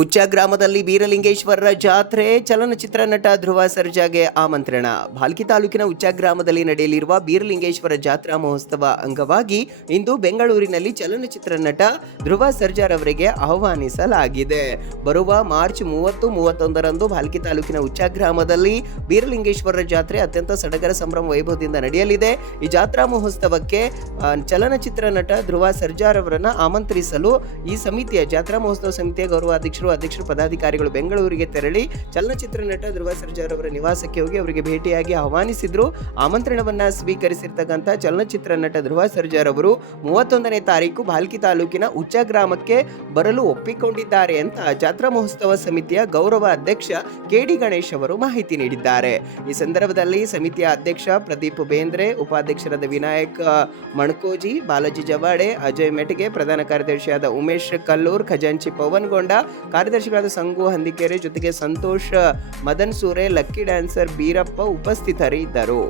ಉಚ್ಚ ಗ್ರಾಮದಲ್ಲಿ ಬೀರಲಿಂಗೇಶ್ವರರ ಜಾತ್ರೆ, ಚಲನಚಿತ್ರ ನಟ ಧ್ರುವ ಸರ್ಜಾಗೆ ಆಮಂತ್ರಣ. ಭಾಲ್ಕಿ ತಾಲೂಕಿನ ಉಚ್ಚ ಗ್ರಾಮದಲ್ಲಿ ನಡೆಯಲಿರುವ ಬೀರಲಿಂಗೇಶ್ವರ ಜಾತ್ರಾ ಮಹೋತ್ಸವ ಅಂಗವಾಗಿ ಇಂದು ಬೆಂಗಳೂರಿನಲ್ಲಿ ಚಲನಚಿತ್ರ ನಟ ಧ್ರುವ ಸರ್ಜಾರವರಿಗೆ ಆಹ್ವಾನಿಸಲಾಗಿದೆ. ಬರುವ ಮಾರ್ಚ್ ಮೂವತ್ತು, ಮೂವತ್ತೊಂದರಂದು ಭಾಲ್ಕಿ ತಾಲೂಕಿನ ಉಚ್ಚ ಗ್ರಾಮದಲ್ಲಿ ಬೀರಲಿಂಗೇಶ್ವರರ ಜಾತ್ರೆ ಅತ್ಯಂತ ಸಡಗರ ಸಂಭ್ರಮ ವೈಭವದಿಂದ ನಡೆಯಲಿದೆ. ಈ ಜಾತ್ರಾ ಮಹೋತ್ಸವಕ್ಕೆ ಚಲನಚಿತ್ರ ನಟ ಧ್ರುವ ಸರ್ಜಾರವರನ್ನು ಆಮಂತ್ರಿಸಲು ಈ ಸಮಿತಿಯ ಜಾತ್ರಾ ಮಹೋತ್ಸವ ಸಮಿತಿಯ ಗೌರವಾಧ್ಯಕ್ಷರು ಅಧ್ಯಕ್ಷರು ಪದಾಧಿಕಾರಿಗಳು ಬೆಂಗಳೂರಿಗೆ ತೆರಳಿ ಚಲನಚಿತ್ರ ನಟ ಧ್ರುವ ಸರ್ಜಾರ್ ಅವರ ನಿವಾಸಕ್ಕೆ ಹೋಗಿ ಅವರಿಗೆ ಭೇಟಿಯಾಗಿ ಆಹ್ವಾನಿಸಿದ್ರು. ಆಮಂತ್ರಣವನ್ನ ಸ್ವೀಕರಿಸಿರ್ತಕ್ಕಂಥ ಚಲನಚಿತ್ರ ನಟ ಧ್ರುವ ಸರ್ಜಾರ್ ಅವರು ಮೂವತ್ತೊಂದನೇ ತಾರೀಕು ಭಾಲ್ಕಿ ತಾಲೂಕಿನ ಉಚ್ಚ ಗ್ರಾಮಕ್ಕೆ ಬರಲು ಒಪ್ಪಿಕೊಂಡಿದ್ದಾರೆ ಅಂತ ಜಾತ್ರಾ ಮಹೋತ್ಸವ ಸಮಿತಿಯ ಗೌರವ ಅಧ್ಯಕ್ಷ ಕೆ ಡಿ ಗಣೇಶ್ ಅವರು ಮಾಹಿತಿ ನೀಡಿದ್ದಾರೆ. ಈ ಸಂದರ್ಭದಲ್ಲಿ ಸಮಿತಿಯ ಅಧ್ಯಕ್ಷ ಪ್ರದೀಪ್ ಬೇಂದ್ರೆ, ಉಪಾಧ್ಯಕ್ಷರಾದ ವಿನಾಯಕ್ ಮಣಕೋಜಿ, ಬಾಲಾಜಿ ಜವಾಡೆ ಅಜಯ್ ಮೆಟಗೆ, ಪ್ರಧಾನ ಕಾರ್ಯದರ್ಶಿಯಾದ ಉಮೇಶ್ ಕಲ್ಲೂರ್, ಖಜಾಂಚಿ ಪವನ್ಗೊಂಡ ಕಾರ್ಯದರ್ಶಿಗಳಾದ ಸಂಗು ಹಂದಿಕೆರೆ ಜೊತೆಗೆ ಸಂತೋಷ್ ಮದನ್ ಸೂರೆ ಲಕ್ಕಿ ಡ್ಯಾನ್ಸರ್ ಬೀರಪ್ಪ ಉಪಸ್ಥಿತರಿದ್ದರು.